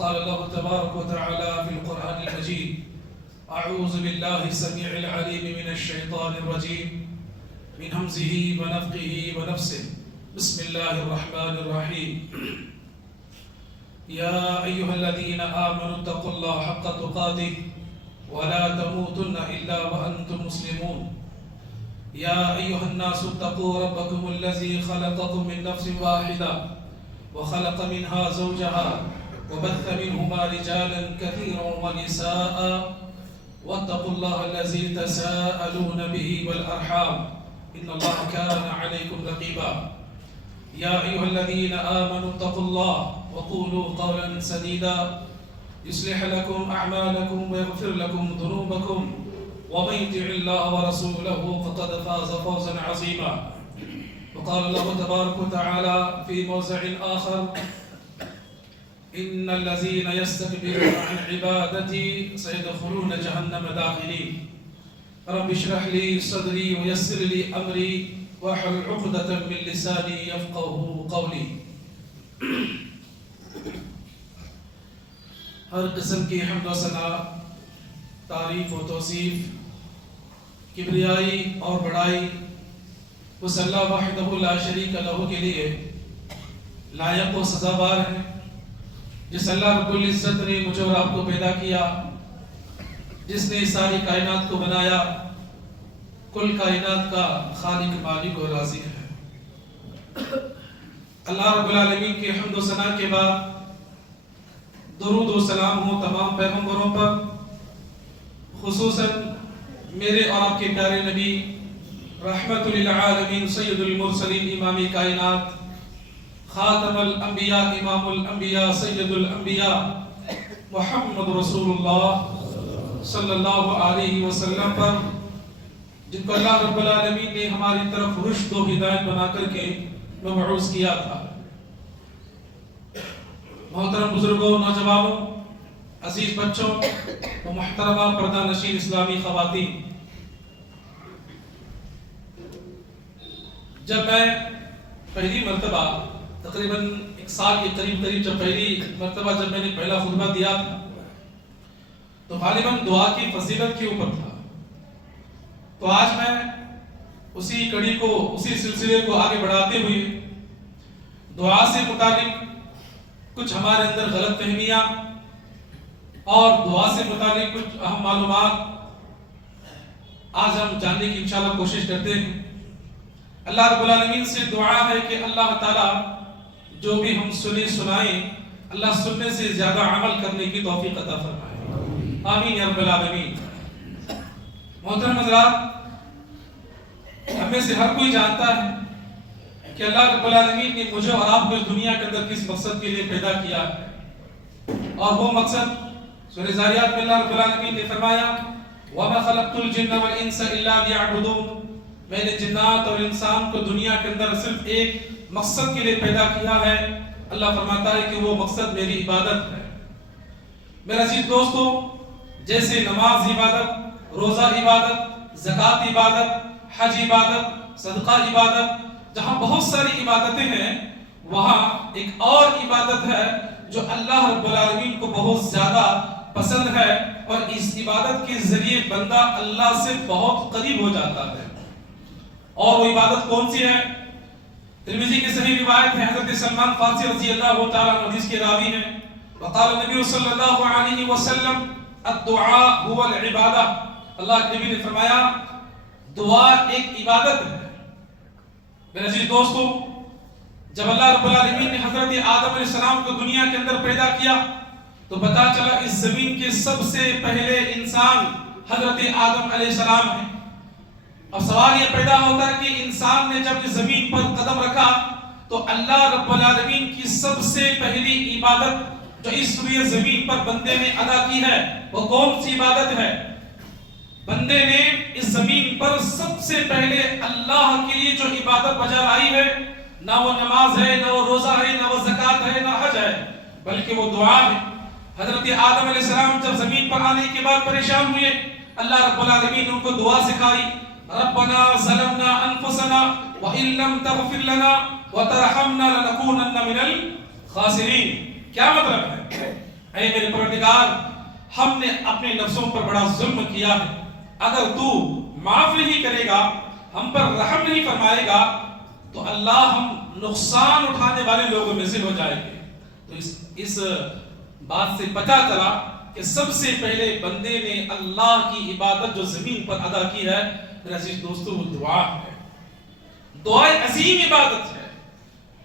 وقال الله تبارك وتعالى في القرآن المجيد أعوذ بالله السميع العليم من الشيطان الرجيم من همزه ونفخه ونفسه بسم الله الرحمن الرحيم يا أيها الذين آمنوا اتقوا الله حق تقاته ولا تموتن إلا وأنتم مسلمون يا أيها الناس اتقوا ربكم الذي خلقكم من نفس واحدة وخلق منها زوجها وبث منهما رجالا كثيرا ونساء واتقوا الله الذي تساءلون به والأرحام إن الله كان عليكم رقيبا يا أيها الذين آمنوا اتقوا الله وقولوا قولا سديدا يصلح لكم أعمالكم ويغفر لكم ذنوبكم ومن يطع الله ورسوله فقد فاز فوزا عظيما وقال الله تبارك وتعالى في موضع آخر إن الذين يستكبرون عن عبادتي سيدخلون جهنم داخلين رب اشرح لي صدري ويسر لي أمري واحلل عقدة من لساني يفقهوا قولي. ہر قسم کی حمد و ثنا، تعریف و توصیف، کبریائی اور بڑائی اس اللہ وحدہ لا شریک لہ کے لیے لائق و سزاوار ہے، جس اللہ رب العزت نے مجھے اور آپ کو پیدا کیا، جس نے ساری کائنات کو بنایا، کل کائنات کا خالق، مالک اور رازق ہے۔ اللہ رب العالمین کی حمد و ثنا کے بعد درود و سلام ہو تمام پیغمبروں پر، خصوصاً میرے اور آپ کے پیارے نبی رحمت للعالمین سید المرسلین امام کائنات خاتم الانبیاء امام الانبیاء سید الانبیاء محمد رسول اللہ صلی اللہ علیہ وسلم پر، جن کو اللہ رب العالمین نے ہماری طرف رشد و ہدایت بنا کر کے مبعوث کیا تھا۔ محترم بزرگوں، نوجوانوں، عزیز بچوں و محترمہ پردہ نشین اسلامی خواتین، جب میں پہلی مرتبہ تقریباً 1 سال کے قریب جب پہلی مرتبہ جب میں نے پہلا خطبہ دیا تھا تو غالباً دعا کی فضیلت کے اوپر تھا، تو آج میں اسی کڑی کو، اسی سلسلے کو آگے بڑھاتے ہوئے دعا سے متعلق کچھ ہمارے اندر غلط فہمیاں اور دعا سے متعلق کچھ اہم معلومات آج ہم جاننے کی انشاءاللہ کوشش کرتے ہیں۔ اللہ رب العالمین سے دعا ہے کہ اللہ تعالیٰ جو بھی ہم سنائیں، اللہ سننے سے زیادہ عمل کرنے کی توفیق عطا فرمائے، آمین یا رب العالمین۔ محترم حضرات، ہم میں سے ہر کوئی جانتا ہے کہ اللہ رب العالمین نے مجھے اور آپ کو اس دنیا کے اندر کس مقصد کے لیے پیدا کیا ہے، اور وہ مقصد سورہ ذاریات میں اللہ رب العالمین نے فرمایا وَمَا خَلَقْتُ الْجِنَّ وَالْإِنسَ إِلَّا لِيَعْبُدُونَ، میں نے جنات اور انسان کو دنیا کے اندر صرف ایک مقصد کے لیے پیدا کیا ہے۔ اللہ فرماتا ہے کہ وہ مقصد میری عبادت ہے۔ میرے عزیز دوستو، جیسے نماز عبادت، روزہ عبادت، زکوٰۃ عبادت، حج عبادت، صدقہ عبادت، جہاں بہت ساری عبادتیں ہیں، وہاں ایک اور عبادت ہے جو اللہ رب العالمین کو بہت زیادہ پسند ہے، اور اس عبادت کے ذریعے بندہ اللہ سے بہت قریب ہو جاتا ہے۔ اور وہ عبادت کون سی ہے؟ ترمذی کی صحیح روایت ہے، حضرت سلمان فارسی رضی اللہ تعالیٰ عنہ حدیث کے راوی ہیں، وقال نبی صلی اللہ علیہ وسلم الدعاء هو العبادہ، اللہ کے نبی نے فرمایا دعا ایک عبادت ہے۔ میرے عزیز دوستو، جب اللہ رب العالمین نے حضرت آدم علیہ السلام کو دنیا کے اندر پیدا کیا تو پتا چلا اس زمین کے سب سے پہلے انسان حضرت آدم علیہ السلام ہیں۔ اب سوال یہ پیدا ہوتا ہے کہ انسان نے جب اس زمین پر قدم رکھا تو اللہ رب العالمین کی سب سے پہلی عبادت جو اس روئے زمین پر بندے نے ادا کی ہے وہ کون سی عبادت ہے؟ بندے نے اس زمین پر سب سے پہلے اللہ کے لیے جو عبادت بجا لائی ہے، نہ وہ نماز ہے، نہ وہ روزہ ہے، نہ وہ زکوٰۃ ہے، نہ حج ہے، بلکہ وہ دعا ہے۔ حضرت آدم علیہ السلام جب زمین پر آنے کے بعد پریشان ہوئے، اللہ رب العالمین نے ان کو دعا سکھائی، ربنا ظلمنا انفسنا وان لم تغفر لنا وترحمنا لنكونن من الخاسرین۔ کیا مطلب ہے؟ اے میرے پروردگار ہم نے اپنے نفسوں پر بڑا ظلم کیا ہے، اگر تو معاف نہیں کرے گا، ہم پر رحم نہیں فرمائے گا تو اللہ ہم نقصان اٹھانے والے لوگوں میں سے ہو جائیں گے۔ تو اس بات سے پتہ چلا کہ سب سے پہلے بندے نے اللہ کی عبادت جو زمین پر ادا کی ہے میرے عزیز دوستو وہ دعا ہے۔ دعا عظیم عبادت ہے،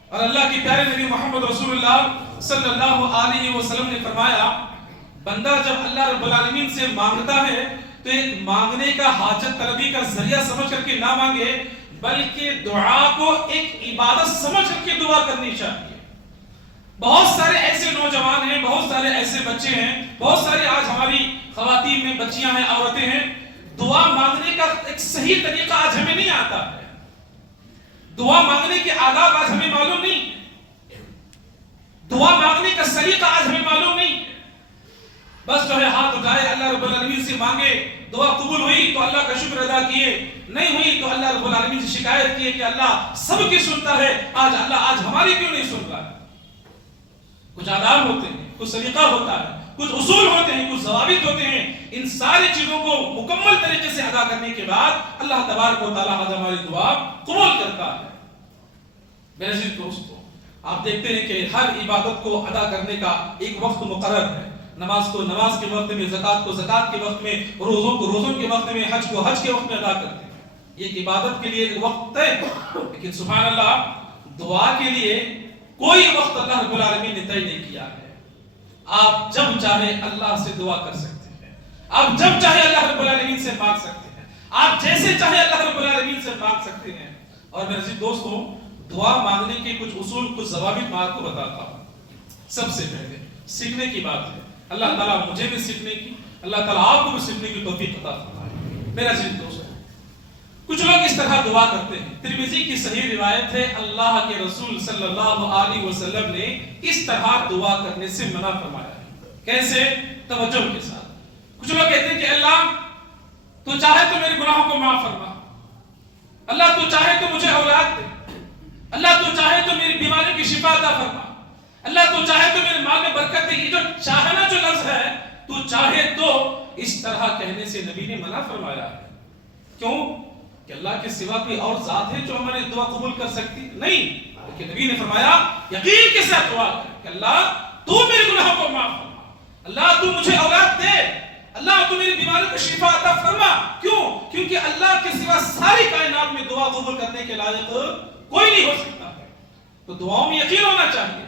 اور اللہ کے پیارے نبی محمد رسول اللہ صلی اللہ علیہ وسلم نے فرمایا بندہ جب اللہ رب العالمین سے مانگتا ہے تو ایک مانگنے کا حاجت طلبی کا ذریعہ سمجھ کر کے نہ مانگے، بلکہ دعا کو ایک عبادت سمجھ کر کے دعا کرنی چاہیے۔ بہت سارے ایسے نوجوان ہیں، بہت سارے ایسے بچے ہیں، بہت سارے آج ہماری خواتین میں بچیاں ہیں، عورتیں ہیں، دعا مانگنے کا ایک صحیح طریقہ آج ہمیں نہیں آتا ہے، دعا مانگنے کے آداب آج ہمیں معلوم نہیں، دعا مانگنے کا سلیقہ آج ہمیں معلوم نہیں، بس جو ہے ہاتھ اٹھائے اللہ رب العالمین سے مانگے، دعا قبول ہوئی تو اللہ کا شکر ادا کیے، نہیں ہوئی تو اللہ رب العالمین سے شکایت کیے کہ اللہ سب کی سنتا ہے، اللہ آج ہماری کیوں نہیں سن رہا ہے۔ کچھ آداب ہوتے ہیں، کچھ سلیقہ ہوتا ہے، کچھ اصول ہوتے ہیں، کچھ ضوابط ہوتے ہیں، ان ساری چیزوں کو مکمل طریقے سے ادا کرنے کے بعد اللہ تبارک و تعالیٰ آج ہماری دعا قبول کرتا ہے۔ میرے عزیز دوستو، آپ دیکھتے ہیں کہ ہر عبادت کو ادا کرنے کا ایک وقت مقرر ہے، نماز کو نماز کے وقت میں، زکوٰۃ کو زکوٰۃ کے وقت میں، روزوں کو روزوں کے وقت میں، حج کو حج کے وقت میں ادا کرتے ہیں، یہ عبادت کے لیے ایک وقت ہے، لیکن سبحان اللہ دعا کے لیے کوئی وقت اللہ رب العالمین نے طے نہیں کیا ہے۔ آپ جب چاہے اللہ سے دعا کر سکتے ہیں، آپ جب چاہے اللہ رب العالمین سے مانگ سکتے ہیں، آپ جیسے چاہے اللہ رب العالمین سے مانگ سکتے ہیں۔ اور میرے عزیز دوستوں، دعا مانگنے کے کچھ اصول، کچھ ضوابط میں آپ کو بتاتا ہوں۔ سب سے پہلے سیکھنے کی بات ہے، اللہ تعالیٰ مجھے بھی سیکھنے کی، اللہ تعالیٰ آپ کو بھی سیکھنے کی توفیق عطا فرمائے۔ میرے عزیز دوستوں، کچھ لوگ اس طرح دعا کرتے ہیں، ترمذی کی صحیح روایت ہے اللہ کے رسول صلی اللہ علیہ وسلم نے اس طرح دعا کرنے سے منع فرمایا ہے۔ کیسے؟ توجہ کے ساتھ۔ کچھ لوگ کہتے ہیں کہ اللہ تو چاہے تو میرے گناہوں کو معاف فرما، اللہ تو چاہے تو مجھے اولاد دے، اللہ تو چاہے تو میری بیماری کی شفا عطا فرما، اللہ تو چاہے تو میرے مال میں برکت دے۔ یہ جو چاہنا جو لفظ ہے، تو چاہے تو اس طرح کہنے سے نبی نے منع فرمایا ہے۔ کیوں؟ کہ اللہ کے سوا کوئی اور ذات ہے جو ہماری دعا قبول کر سکتی؟ نہیں، لیکن نبی نے فرمایا یقین کے ساتھ دعا کر کہ اللہ تو میرے گناہوں کو معاف فرما، اللہ تو مجھے اولاد دے، اللہ تو میری بیماری کو شفا عطا فرما۔ کیوں؟ کیونکہ اللہ کے سوا ساری کائنات میں دعا قبول کرنے کے لائق کوئی نہیں ہو سکتا ہے، تو دعاؤں میں یقین ہونا چاہیے۔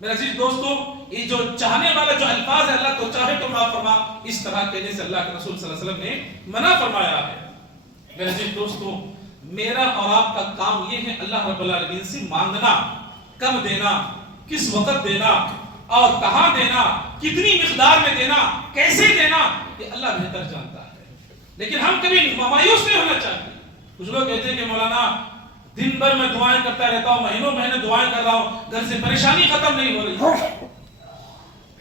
میرے عزیز دوستو، یہ جو چاہنے والا جو الفاظ ہے اللہ تو چاہے تو معاف فرما، اس طرح کہنے سے اللہ کے رسول صلی اللہ علیہ وسلم نے منع فرمایا ہے۔ میرے عزیز دوستو، میرا اور آپ کا کام یہ ہے اللہ رب العالمین سے مانگنا، کب دینا، کس وقت دینا، اور کہاں دینا، کتنی مقدار میں دینا، کیسے دینا، یہ اللہ بہتر جانتا ہے۔ لیکن ہم کبھی مایوس نہیں ہونا چاہتے۔ کچھ لوگ کہتے ہیں کہ مولانا دن بھر میں دعائیں کرتا رہتا ہوں، مہینوں مہینے دعائیں کر رہا ہوں، گھر سے پریشانی ختم نہیں ہو رہی،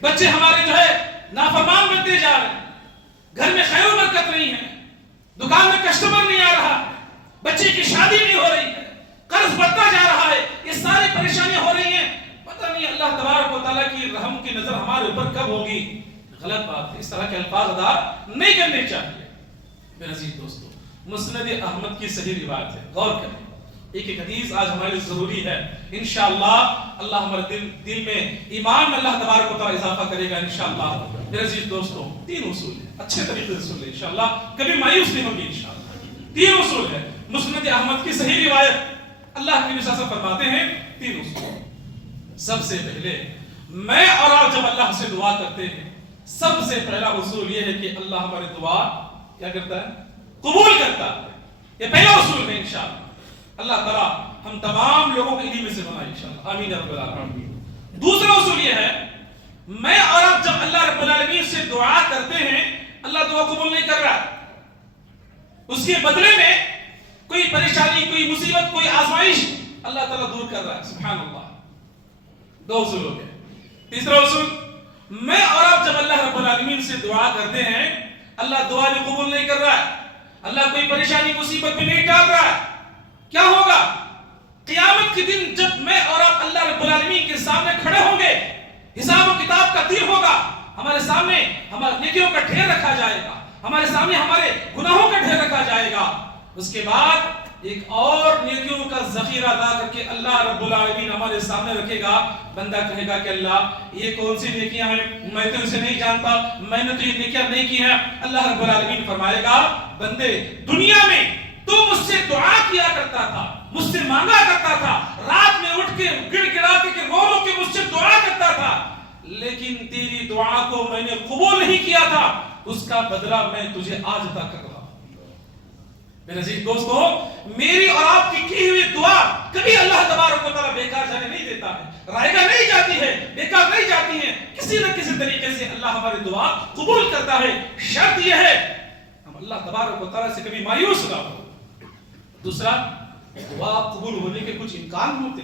بچے ہمارے جو ہے نافرمان بنتے جا رہے ہیں، گھر میں خیر و برکت نہیں ہے، دکان میں کسٹمر نہیں آ رہا ہے، بچے کی شادی نہیں ہو رہی ہے، قرض بڑھتا جا رہا ہے، یہ ساری پریشانیاں ہو رہی ہیں، پتہ نہیں اللہ تبارک و تعالیٰ کی رحم کی نظر ہمارے اوپر کب ہوگی۔ غلط بات ہے، اس طرح کے الفاظ ادا نہیں کرنے چاہیے۔ میرے عزیز دوستو، مسند احمد کی صحیح روایت ہے، غور کریں، ایک ایک حدیث آج ہمارے لیے ضروری ہے۔ انشاءاللہ اللہ ہمارے دل میں ایمان میں اللہ تبارک و تعالیٰ اضافہ کرے گا انشاءاللہ۔ میرے عزیز دوستو، تین اصول ہیں، اچھے طریقے سے سن لیں انشاءاللہ، کبھی مایوس نہیں ہوگی انشاءاللہ۔ تین اصول ہے، مسند احمد کی صحیح روایت، اللہ کے نبی صلی اللہ علیہ وسلم فرماتے ہیں تین اصول۔ سب سے پہلے میں اور آپ جب اللہ سے دعا کرتے ہیں، سب سے پہلا اصول یہ ہے کہ اللہ ہماری دعا کیا کرتا ہے؟ قبول کرتا ہے۔ یہ پہلا اصول ہے انشاءاللہ۔ اللہ تعالیٰ ہم تمام لوگوں کے علم میں سے بنائے انشاءاللہ، آمین یا رب العالمین۔ دوسرا اصول یہ ہے، میں اور آپ جب اللہ رب العالمین سے دعا کرتے ہیں، اللہ دعا قبول نہیں کر رہا، اس کے بدلے میں کوئی پریشانی، کوئی مصیبت، کوئی آزمائش اللہ تعالیٰ دور کر رہا ہے، سبحان اللہ۔ دو اصول ہو گئے۔ تیسرا اصول، میں اور آپ جب اللہ رب العالمین سے دعا کرتے ہیں، اللہ دعا بھی قبول نہیں کر رہا ہے، اللہ کوئی پریشانی مصیبت بھی نہیں ڈال رہا ہے، کیا ہوگا؟ قیامت کے دن جب میں اور آپ اللہ رب العالمین کے سامنے کھڑے ہوں گے، حساب و کتاب کا دن ہوگا، ہمارے سامنے ہمارے نیکیوں کا ڈھیر رکھا جائے گا، ہمارے سامنے ہمارے گناہوں کا ڈھیر رکھا جائے گا. اس کے بعد ایک اور نیکیوں کا ذخیرہ لا کر کے اللہ رب العالمین ہمارے سامنے رکھے گا. بندہ کہے گا کہ اللہ یہ کون سی نیکیاں ہیں، میں تو اسے نہیں جانتا، میں نے تو یہ نیکیاں نہیں کی ہیں. اللہ رب العالمین فرمائے گا بندے دنیا میں تو مجھ سے دعا کیا کرتا تھا، مجھ سے مانگا کرتا تھا، رات میں اٹھ کے گڑ گڑا کے رو رو کے مجھ سے دعا کرتا تھا، لیکن تیری دعا کو میں نے قبول نہیں کیا تھا، اس کا بدلہ میں تجھے آج عطا کر رہا ہوں. میرے عزیز دوستو، میری اور آپ کی ہوئی دعا کبھی اللہ تبارک و تعالیٰ بیکار جانے نہیں دیتا ہے، رائگاں نہیں جاتی ہے، بیکار نہیں جاتی ہے. کسی نہ کسی طریقے سے اللہ ہماری دعا قبول کرتا ہے. شرط یہ ہے ہم اللہ تبارک و تعالیٰ سے کبھی مایوس نہ ہو. دوسرا، دعا قبول ہونے کے کچھ امکان ہوتے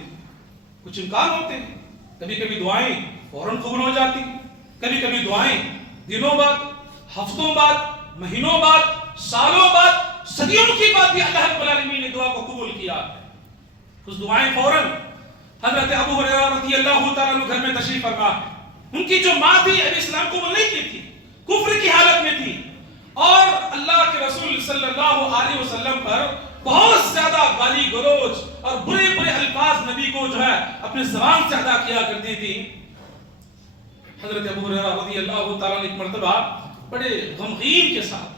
ہیں. کبھی کبھی دعائیں فوراً قبول ہو جاتی، کبھی کبھی دعائیں دنوں بعد، ہفتوں بعد، مہینوں بعد، سالوں بعد، صدیوں کی بعد بھی اللہ رب العالمین نے دعا کو قبول کیا ہے. کچھ دعائیں فوراً. حضرت ابو ہریرہ رضی اللہ تعالیٰ عنہ گھر میں تشریف فرما ہے. ان کی جو ماں تھی ابھی اسلام قبول نہیں کی تھی، کفر کی حالت میں تھی، اور اللہ کے رسول صلی اللہ علیہ وسلم پر بہت زیادہ گالی گلوچ اور برے برے الفاظ نبی کو جو ہے اپنے زبان سے ادا کیا کرتی تھی. حضرت ابو ہریرہ رضی اللہ تعالیٰ نے ایک مرتبہ بڑے غمگین کے ساتھ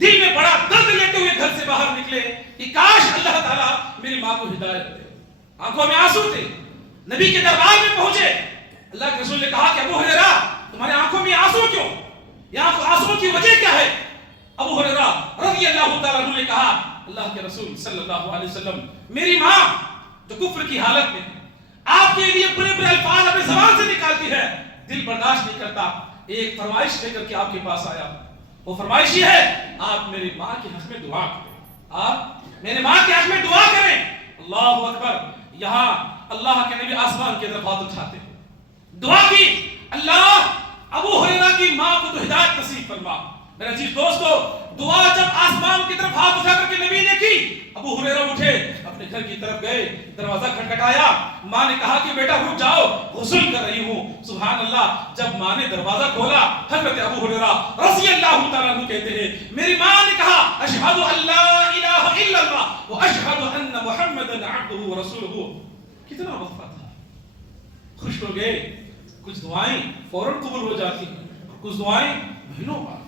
دل میں بڑا درد لیتے ہوئے گھر سے باہر نکلے کہ کاش اللہ تعالیٰ میری ماں کو ہدایت دے. آنکھوں میں آنسو تھے. نبی کے دربار میں پہنچے. اللہ کے رسول نے کہا کہ ابو ہریرہ تمہارے آنکھوں میں آنسو کیوں؟ یہ آنسو کی وجہ کیا ہے؟ ابو ہریرہ رضی اللہ تعالیٰ عنہ نے کہا اللہ کے رسول صلی اللہ علیہ وسلم میری ماں جو کفر کی حالت میں ہے آپ کے لیے برے برے الفاظ اپنے زبان سے نکالتی ہے، دل برداشت نہیں کرتا. ایک فرمائش لے کر کے آپ کے پاس آیا. وہ فرمائش یہ ہے آپ میری ماں کے حق میں دعا کریں، آپ میرے ماں کے حق میں دعا کریں. اللہ اکبر. یہاں اللہ کے نبی آسمان کی طرف ہاتھ اٹھاتے دعا کی، اللہ ابو ہریرہ کی ماں کو تو ہدایت نصیب فرما. میرے عزیز دوستو، دعا جب آسمان کی طرف ہاتھ اٹھا کر کے نبی نے کی، ابو ہریرہ اٹھے اپنے گھر کی طرف گئے، دروازہ کھٹکھٹایا. ماں نے کہا کہ بیٹا رک جاؤ، غسل کر رہی ہوں. سبحان اللہ. جب ماں نے دروازہ کھولا، حضرت ابو ہریرہ رضی اللہ تعالیٰ عنہ کہتے ہیں میری ماں نے کہا اشہد ان لا الہ الا اللہ واشہد ان محمدا عبدہ ورسولہ. کتنا وقفہ تھا. خوش ہو گئے. کچھ دعائیں فوراً قبول ہو جاتی ہیں، کچھ دعائیں مہینوں بعد،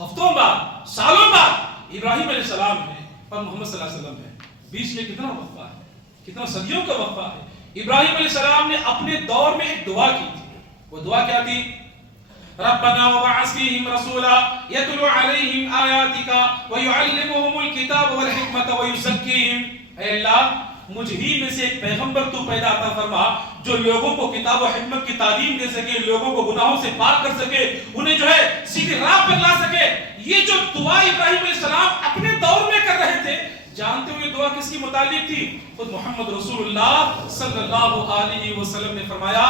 ہفتوں بعد، سالوں بعد. ابراہیم علیہ السلام ہے اور محمد صلی اللہ علیہ وسلم ہے، بیچ میں کتنا وقفہ ہے، کتنا صدیوں کا وقفہ ہے. ابراہیم علیہ السلام نے اپنے دور میں ایک دعا کی تھی. وہ دعا کیا تھی؟ ربنا وبعث فيهم رسولا يتلو عليهم آياتك ويعلمهم الكتاب والحكمة ويزكيهم. اے اللہ مجھ ہی میں سے ایک پیغمبر تو پیدا عطا فرما جو لوگوں کو کتاب و حکمت کی تعلیم دے سکے، لوگوں کو گناہوں سے پاک کر سکے، انہیں جو ہے سیدھی راہ پر لا سکے. یہ جو دعا ابراہیم علیہ السلام اپنے دور میں کر رہے تھے، جانتے ہوئے دعا کس کی متعلق تھی؟ خود محمد رسول اللہ صلی اللہ علیہ وسلم نے فرمایا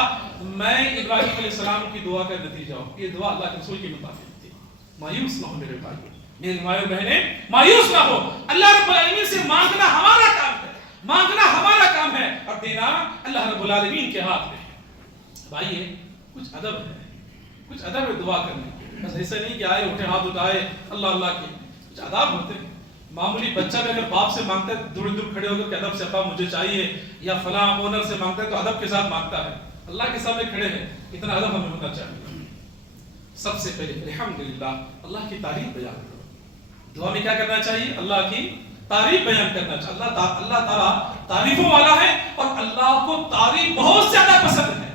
میں ابراہیم علیہ السلام کی دعا کا نتیجہ ہوں. یہ دعا اللہ کے رسول کی مطابق تھی. مایوس نہ ہو میرے بھائیو، میرے مائیو بہنیں، مایوس نہ ہو. اللہ رب العالمین سے مانگنا ہمارا کام ہے، مانگنا ہمارا کام ہے، اور دینا اللہ رب العالمین کے ہاتھ میں ہے. بھائیے کچھ ادب ہے، کچھ ادب ہے دعا کرنے. بس ایسا نہیں کہ آئے اٹھے ہاتھ اٹھائے اللہ اللہ کے. کچھ آداب ہوتے ہیں. معمولی بچہ بھی اگر باپ سے مانگتا ہے دور دور کھڑے ہو کر کہ ادب سے ابا مجھے چاہیے، یا فلاں اونر سے مانگتا ہے تو ادب کے ساتھ مانگتا ہے. اللہ کے سامنے کھڑے ہیں، اتنا ادب ہمیں ہونا چاہیے. سب سے پہلے الحمدللہ اللہ کی تعریف بیان کرو. دعا میں کیا کرنا چاہیے؟ اللہ کی تعریف بیان کرنا چاہیے. اللہ تعالیٰ تعریفوں والا ہے اور اللہ کو تعریف بہت زیادہ پسند ہے.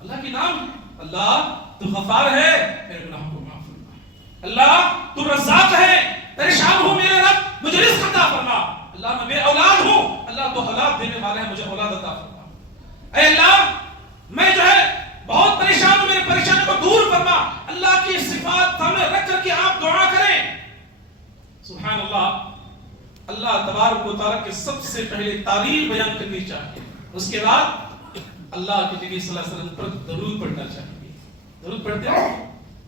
اللہ کی نام ہے اللہ تو غفار ہے، میرے گناہوں کو معاف فرما. اللہ تو رزاق ہے، پریشان ہوں میرے رب مجھے رزق عطا فرما. اللہ میں بے اولاد ہوں، اللہ تو اولاد دینے والا ہے، مجھے اولاد عطا فرما. اے اللہ میں جو ہے بہت پریشان ہوں، میرے پریشانی کو دور فرما. اللہ کی صفات سامنے رکھ کر کے آپ دعا کریں. سبحان اللہ. اللہ تبارک و تعالیٰ کے سب سے پہلے تعریف بیان کرنی چاہیے، اس کے بعد اللہ کے نبی صلی اللہ علیہ وسلم پر درود پڑھنا چاہیے. درود پڑھتے ہیں؟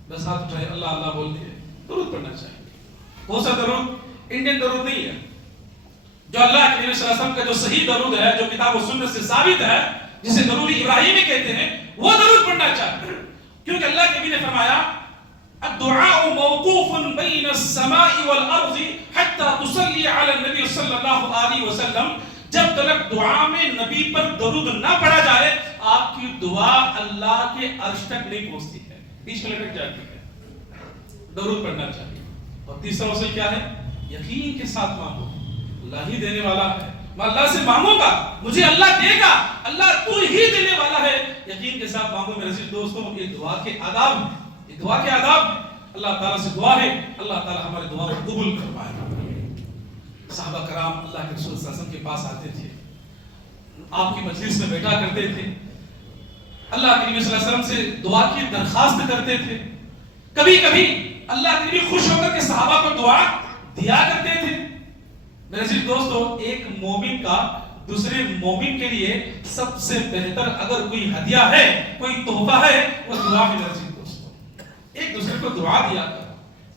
بس ہاتھ اٹھائے اللہ اللہ بولتے ہیں. درود پڑھنا چاہیے. کون سا درود؟ انڈین درود نہیں ہے. جو اللہ کے نبی صلی اللہ علیہ وسلم کا جو صحیح درود ہے، جو کتاب و سنت سے ثابت ہے، جسے درود ابراہیمی کہتے ہیں، وہ درود پڑھنا چاہیے. کیونکہ اللہ کے نبی نے فرمایا الدعاء موقوف بین السماء والارض حتى تصلي على النبي صلی اللہ علیہ وسلم. جب تک دعا میں نبی پر درود نہ پڑھا جائے آپ کی دعا اللہ کے عرش تک نہیں پہنچتی ہے، بیچ میں لٹک جاتی ہے. درود پڑھنا چاہیے. اور تیسرا اصل کیا ہے؟ یقین کے ساتھ مانگو، اللہ ہی دینے والا ہے. میں اللہ سے مانگوں گا مجھے اللہ دے گا، اللہ تو ہی دینے والا ہے. یقین کے ساتھ مانگو. میرے عزیز دوستوں، یہ دعا کے آداب ہیں، یہ دعا کے آداب ہیں. اللہ تعالیٰ سے دعا ہے اللہ تعالیٰ ہمارے دعا کو قبول فرمائے. صحابہ کرام اللہ کے رسول صلی اللہ علیہ وسلم کے پاس آتے تھے، آپ کی مجلس میں بیٹھا کرتے تھے، اللہ کے نبی صلی اللہ علیہ وسلم سے دعا کی درخواست کرتے تھے. کبھی کبھی اللہ کے نبی خوش ہو کر کے صحابہ کو دعا دیا کرتے تھے. میرے عزیز دوستو، ایک مومن کا دوسرے مومن کے لیے سب سے بہتر اگر کوئی ہدیہ ہے، کوئی تحفہ ہے، وہ دعا ہے. میرے عزیز دوستو، ایک دوسرے کو دعا دیا کرو.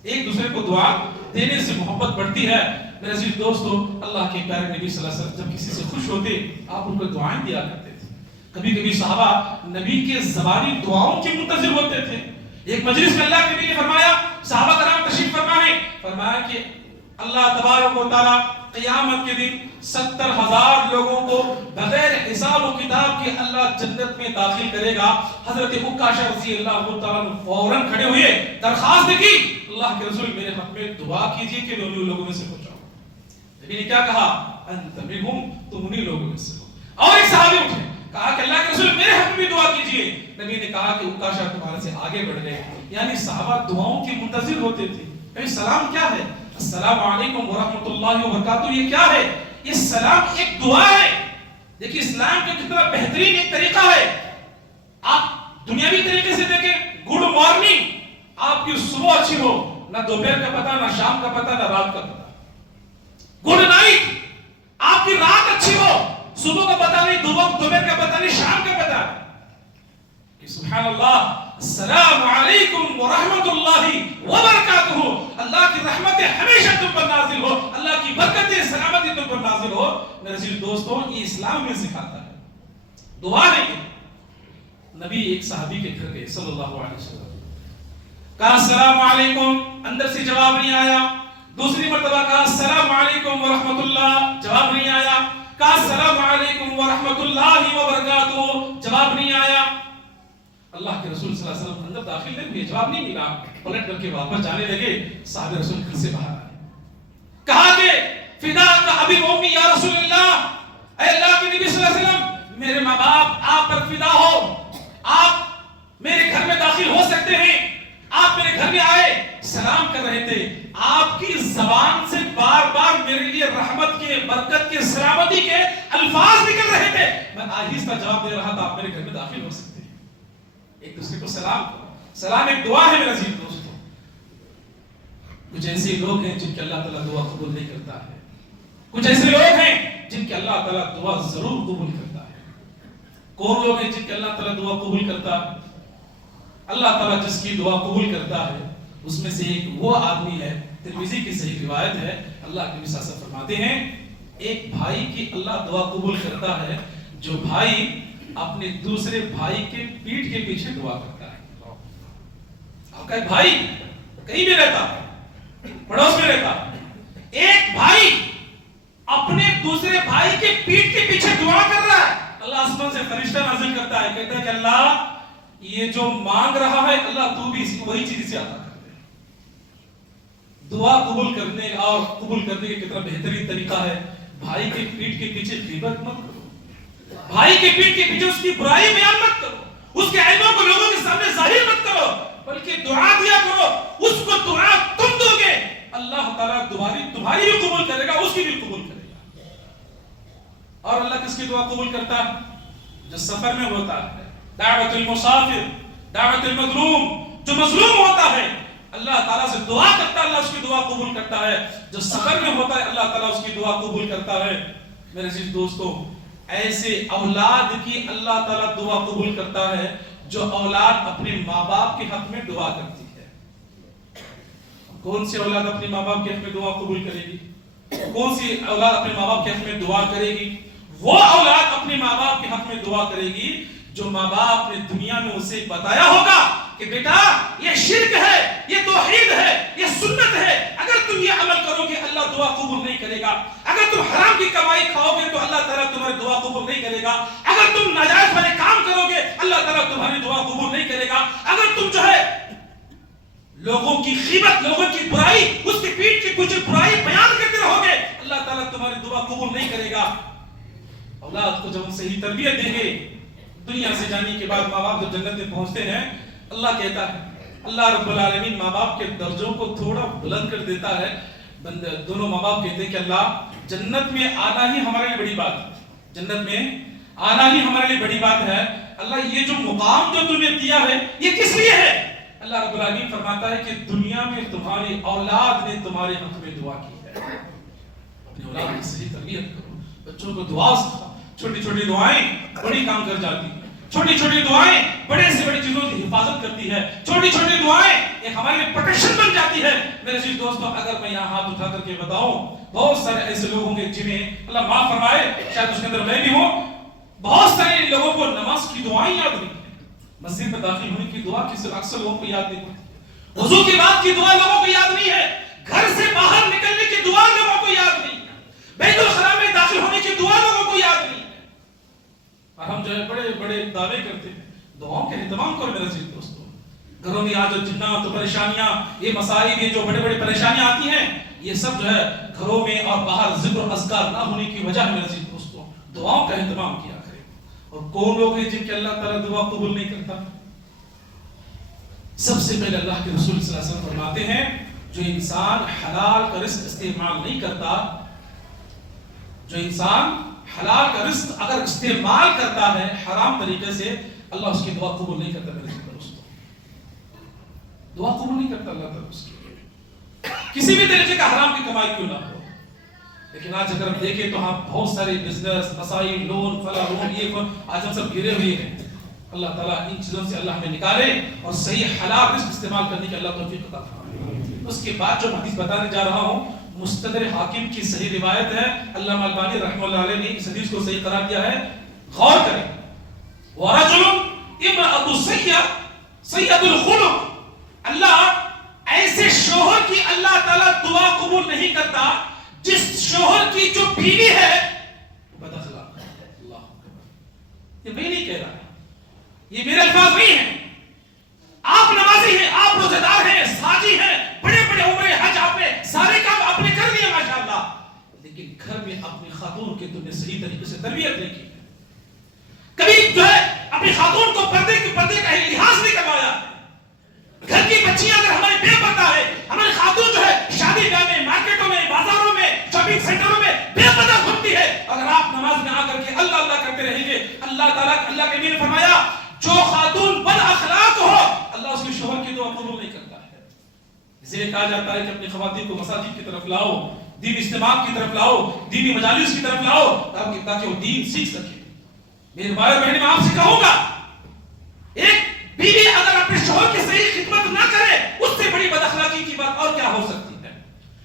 ایک دوسرے کو دعا دینے سے محبت بڑھتی ہے. میرے عزیز دوستو، اللہ کے پیارے نبی صلی اللہ علیہ وسلم جب کسی سے خوش ہوتے آپ ان کو دعائیں دیا کرتے تھے. کبھی کبھی صحابہ نبی کے زبانی دعاؤں کے منتظر ہوتے تھے. ایک مجلس میں اللہ کے نبی نے فرمایا، صحابہ کرام تشریف فرمائے، فرمایا کہ اللہ تبارک و تعالی قیامت کے دن 70,000 لوگوں کو بغیر حساب و کتاب کے اللہ جنت میں داخل کرے گا. حضرت عکاشہ رضی اللہ تعالیٰ نے فوراً کھڑے ہوئے درخواست کی، اللہ کے رسول میرے حق میں دعا کیجئے کہ میں ان لوگوں میں سے ہو جاؤں. نبی نے کیا کہا؟ انت منہم، تم انہی لوگوں میں سے ہو. اور ایک صحابی اٹھے، کہا کہ اللہ کے رسول میرے حق میں بھی دعا کیجئے. نبی نے کہا کہ عکاشہ تمہارے سے آگے بڑھ گئے. یعنی صحابہ دعاؤں کے منتظر ہوتے تھے. سلام کیا ہے؟ السلام علیکم ورحمۃ اللہ وبرکاتہ. یہ کیا ہے؟ یہ سلام ایک دعا ہے. دیکھیں اسلام کا کتنا بہترین ایک طریقہ ہے. آپ دنیاوی طریقے سے دیکھیں، گڈ مارننگ، آپ کی صبح اچھی ہو، نہ دوپہر کا پتہ، نہ شام کا پتہ، نہ رات کا پتہ. گڈ نائٹ، آپ کی رات اچھی ہو، صبح کا پتہ نہیں، دوپہر کا پتہ نہیں، شام کا پتہ. کہ سبحان اللہ، السلام علیکم ورحمۃ اللہ وبرکاتہ. اللہ کی رحمتیں ہمیشہ تم پر نازل ہو، اللہ کی برکتیں سلامتی تم پر نازل ہو. میرے عزیز دوستوں، یہ اسلام میں سکھاتا ہے، دعا نہیں. نبی ایک صحابی کے گھر گئے صلی اللہ علیہ وسلم، کہا السلام علیکم، اندر سے جواب نہیں آیا. دوسری مرتبہ کہا السلام علیکم ورحمۃ اللہ، جواب نہیں آیا. کہا السلام علیکم ورحمۃ اللہ وبرکاتہ، جواب نہیں آیا. اللہ کے رسول صلی اللہ علیہ وسلم اندر داخل نہیں ہوئے، جواب نہیں ملا. پلٹ کر کے واپس جانے لگے. صحابہ رسول گھر سے باہر آئے، کہا کہ فداک ابی و امی یا رسول اللہ، اے اللہ کے نبی صلی اللہ علیہ وسلم میرے ماں باپ آپ پر فدا ہو، آپ میرے گھر میں داخل ہو سکتے ہیں. آپ میرے گھر میں آئے، سلام کر رہے تھے، آپ کی زبان سے بار بار میرے لیے رحمت کے، برکت کے، سلامتی کے الفاظ نکل رہے تھے. میں آہستہ جواب دے رہا تھا، آپ میرے گھر میں داخل ہو سکتے ہیں. ایک دوسرے کو سلام کرو. سلام ایک دعا ہے میرے عزیز دوستو. کچھ ایسے لوگ ہیں جن کے اللہ تعالیٰ دعا قبول نہیں کرتا ہے. کچھ ایسے لوگ ہیں جن کے اللہ تعالیٰ دعا ضرور قبول کرتا ہے. کون لوگ ہیں جن کے اللہ تعالیٰ دعا قبول کرتا ہے؟ اللہ تعالیٰ جس کی دعا قبول کرتا ہے اس میں سے ایک وہ آدمی ہے، ترمذی کی صحیح روایت ہے، اللہ کے نبی صلی اللہ علیہ وسلم فرماتے ہیں ایک بھائی کی اللہ دعا قبول کرتا ہے جو بھائی اپنے دوسرے بھائی کے پیٹھ کے پیچھے دعا کرتا ہے. آپ کا ایک بھائی کہیں بھی رہتا، پڑوس میں رہتا، ایک بھائی اپنے دوسرے بھائی کے پیٹھ کے پیچھے دعا کر رہا ہے. اللہ آسمان سے فرشتہ نازل کرتا ہے، کہتا ہے کہ اللہ یہ جو مانگ رہا ہے اللہ تو بھی اس کو وہی چیز سے عطا کر دے. دعا قبول کرنے اور قبول کرنے کا کتنا بہترین طریقہ ہے. بھائی کے پیٹھ کے پیچھے غیبت مت کرو، بھائی کے پیٹھ کے پیچھے اس کی برائی بیان مت کرو، اس کے عیبوں کو لوگوں کے سامنے ظاہر مت کرو، بلکہ دعا دیا کرو. اس کو دعا تم دو گے، اللہ تعالیٰ تمہاری بھی قبول کرے گا، اس کی بھی قبول کرے گا. اور اللہ کس کی دعا قبول کرتا ہے؟ جو سفر میں ہوتا ہے. دعوت المسافر، دعوت المظلوم، جو مظلوم ہوتا ہے اللہ تعالیٰ سے دعا کرتا ہے، اللہ اس کی دعا قبول کرتا ہے. جو سفر میں ہوتا ہے اللہ تعالیٰ اس کی دعا قبول کرتا ہے. میرے عزیز دوستو، ایسے اولاد کی اللہ تعالیٰ دعا قبول کرتا ہے جو اولاد اپنے ماں باپ کے حق میں دعا کرتی ہے. کون سی اولاد اپنے ماں باپ کے حق میں دعا قبول کرے گی؟ کون سی اولاد اپنے ماں باپ کے حق میں دعا کرے گی؟ وہ اولاد اپنے ماں باپ کے حق میں دعا کرے گی جو ماں باپ نے دنیا میں اسے بتایا ہوگا کہ بیٹا یہ شرک ہے، یہ توحید ہے، یہ سنت ہے، اگر تم یہ عمل کرو گے اللہ دعا قبول نہیں کرے گا، اگر تم حرام کی کمائی کھاؤ گے تو اللہ تعالیٰ تمہاری دعا قبول نہیں کرے گا، اگر تم ناجائز والے کام کرو گے اللہ تعالیٰ تمہاری دعا قبول نہیں کرے گا، اگر تم جو ہے لوگوں کی غیبت، لوگوں کی برائی، اس کی پیٹھ کی کچھ برائی بیان کرتے رہو گے اللہ تعالیٰ تمہاری دعا قبول نہیں کرے گا۔ اولاد کو جب ہم صحیح تربیت دیں گے، دنیا سے جانے کے بعد ماں باپ جب جنت میں پہنچتے ہیں اللہ کہتا ہے، اللہ رب العالمین ماں باپ کے درجوں کو تھوڑا بلند کر دیتا ہے۔ دونوں ماں باپ کہتے ہیں کہ اللہ جنت میں آنا ہی ہمارے لیے بڑی بات ہے، جنت میں آنا ہی ہمارے لیے بڑی بات ہے، اللہ یہ جو مقام جو تمہیں دیا ہے یہ کس لیے ہے؟ اللہ رب العالمین فرماتا ہے کہ دنیا میں تمہاری اولاد نے تمہارے حق میں دعا کی ہے۔ اپنی اولاد کی صحیح تربیت کرو، بچوں کو دعا سکھاؤ، چھوٹی چھوٹی دعائیں بڑی کام کر جاتی ہیں، چھوٹی چھوٹی دعائیں بڑے سے بڑی چیزوں کی حفاظت کرتی ہے، چھوٹی چھوٹی دعائیں ایک ہمارے لیے پروٹیکشن بن جاتی ہے۔ میرے عزیز دوستوں، اگر میں یہاں ہاتھ اٹھا کر کے بتاؤں بہت سارے ایسے لوگ ہوں گے جنہیں اللہ معاف فرمائے، شاید اس کے اندر میں بھی ہوں، بہت سارے لوگوں کو نماز کی دعائیں یاد نہیں، مسجد میں داخل ہونے کی دعا کسی اکثر لوگوں کو یاد نہیں ہوتی، وضو کے بعد کی دعا لوگوں کو یاد نہیں ہے، گھر سے باہر نکلنے کی دعا لوگوں کو یاد نہیں ہے، بیت الخلاء میں داخل ہونے کی دعا لوگوں کو یاد نہیں ہے، اور ہم جو ہے بڑے بڑے دعوے کرتے ہیں۔ دعاؤں کا اہتمام کرو میرے عزیز دوستو، گھروں میں آج جو جنات و پریشانیاں، یہ مسائل، یہ جو بڑے بڑے پریشانیاں آتی ہیں، یہ سب جو ہے گھروں میں اور باہر ذکر و اذکار نہ ہونے کی وجہ ہے۔ میرے عزیز دوستو دعاؤں کا اہتمام کیا کریں۔ اور کون لوگ ہیں جن کے اللہ تعالیٰ دعا قبول نہیں کرتا؟ سب سے پہلے اللہ کے رسول صلی اللہ علیہ وسلم فرماتے ہیں جو انسان حلال کا رزق استعمال نہیں کرتا، جو انسان حلال کا رزق اگر استعمال کرتا ہے حرام طریقے سے، اللہ اس کی دعا قبول نہیں کرتا۔ میرے دوستو دعا قبول نہیں کرتا اللہ تعالیٰ اس کی، کسی بھی طریقے کا حرام کی کمائی کیوں نہ ہو۔ لیکن آج اگر ہم دیکھیں تو ہاں بہت سارے بزنس، مسائل، لون، فلاں لون، یہ آج ہم سب گرے ہوئے ہیں۔ اللہ تعالیٰ ان چیزوں سے اللہ ہمیں نکالے اور صحیح حلال رزق استعمال کرنے کی اللہ توفیق عطا فرمائے۔ اس کے بعد جو حدیث بتانے جا رہا ہوں مستدرک حاکم کی صحیح روایت ہے، علامہ البانی رحمہ اللہ علیہ نے اس حدیث کو صحیح قرار دیا ہے، غور کریں۔ وَرَجُلٌ امْرَأَةُ سَيِّدُ الْخُلُقِ، اللہ ایسے شوہر کی اللہ تعالیٰ دعا قبول نہیں کرتا جس شوہر کی جو بیوی ہے بد اخلاق ہے۔ اللہ یہ میں نہیں کہہ رہا، یہ میرے الفاظ نہیں ہیں، آپ نمازی ہیں، آپ روزہ دار ہیں، ساجی ہیں، بڑے بڑے عمرے حج آپ نے سارے کام آپ نے کر لیے ماشاءاللہ، لیکن گھر میں اپنی خاتون کی تم نے صحیح طریقے سے تربیت نہیں کی، کبھی جو ہے اپنی خاتون کو پردے کا لحاظ نہیں کروایا۔ گھر کی بچیاں اگر ہماری بے پردہ ہے، ہماری خاتون جو ہے شادی بیاہ میں، مارکیٹوں میں، بازاروں میں، شاپنگ سینٹروں میں بے پردہ گھومتی ہے، اگر آپ نماز میں آ کر کے اللہ اللہ کرتے رہیں گے، اللہ تعالیٰ اللہ کے نبی نے فرمایا جو خاتون بد اخلاق ہو اللہ اس کے شوہر کی دعا قبول نہیں کرتا ہے۔ اس لیے کہا جاتا ہے کہ اپنی خواتین کو مساجد کی طرف لاؤ، دین اجتماع کی طرف لاؤ، دینی مجالس کی طرف لاؤ تاکہ وہ دین سیکھ سکے۔ میرے بھائی بہن میں آپ سے کہوں گا، ایک بیوی اگر اپنے شوہر کی صحیح خدمت نہ کرے اس سے بڑی بد اخلاقی کی بات اور کیا ہو سکتی ہے؟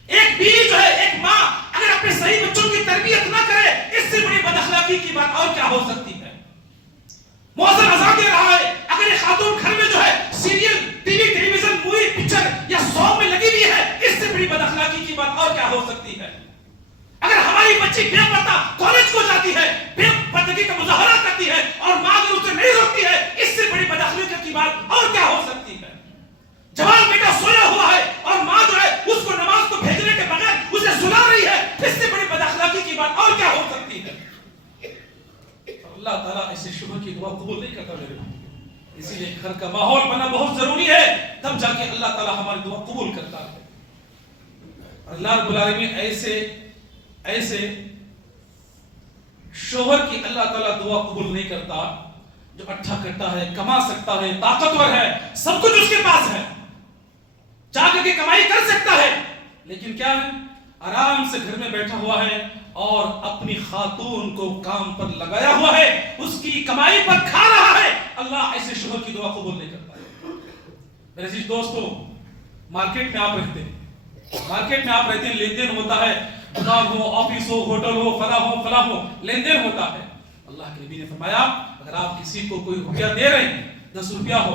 ایک بیوی جو ہے، ایک ماں اگر اپنے صحیح بچوں کی تربیت نہ کرے اس سے بڑی بد اخلاقی کی بات اور کیا ہو سکتی ہے؟ مؤذن اذان دے رہا ہے، اگر ایک خاتون گھر میں جو ہے سیریل، ٹی وی، ٹیلی ویژن، مووی، پکچر یا سانگ میں لگی ہوئی ہے، اس سے بڑی بد اخلاقی کی بات اور کیا ہو سکتی ہے؟ اگر ہماری بچی بے پردہ کالج کو جاتی ہے، بے پردگی کا مظاہرہ کرتی ہے اور ماں اگر اسے نہیں روکتی ہے، اس سے بڑی بد اخلاقی کی بات اور کیا ہو سکتی ہے؟ جوان بیٹا سویا ہوا ہے اور ماں جو ہے اس کو نماز کو بھیجنے کے بغیر اسے سلا رہی ہے، اس سے بڑی بد اخلاقی کی بات اور کیا ہو سکتی ہے؟ اللہ تعالیٰ ایسے شوہر کی دعا قبول نہیں کرتا میرے بھائی، اسی لیے گھر کا ماحول بنا بہت ضروری ہے، تب جا کے اللہ تعالیٰ ہماری دعا قبول کرتا ہے۔ اللہ رب العالمین ایسے شوہر کی اللہ تعالیٰ دعا قبول نہیں کرتا جو اٹھا کٹا ہے، کما سکتا ہے، طاقتور ہے، سب کچھ اس کے پاس ہے، چاہ کر کے کمائی کر سکتا ہے، لیکن کیا ہے آرام سے گھر میں بیٹھا ہوا ہے اور اپنی خاتون کو کام پر لگایا ہوا ہے، اس کی کمائی پر کھا رہا ہے۔ اللہ ایسے شوہر کی دعا قبول نہیں کرتا ہے۔ میرے عزیز دوستو، مارکیٹ میں آپ رہتے ہیں، لین دین ہوتا ہے، دکان ہو، آفس ہو، ہوٹل ہو، فلاں ہو، لین دین ہوتا ہے۔ اللہ کے نبی نے فرمایا اگر آپ کسی کو کوئی روپیہ دے رہے ہیں، 10 روپیہ ہو،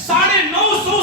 950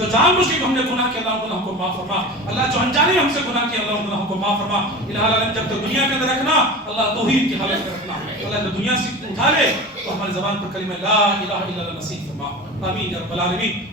جو جان بوجھ کے ہم نے گناہ کیا اللہ گناہ کو معاف فرما اللہ جو انجانے ہم سے گناہ کیا اللہ گناہ کو معاف فرما الہ العالمین جب تک دنیا کے اندر رکھنا اللہ توحید کی حالت میں رکھنا اللہ جب دنیا سے اٹھا لے تو ہماری زبان پر کلمہ لا الہ الا اللہ نصیب فرما آمین یا رب العالمین.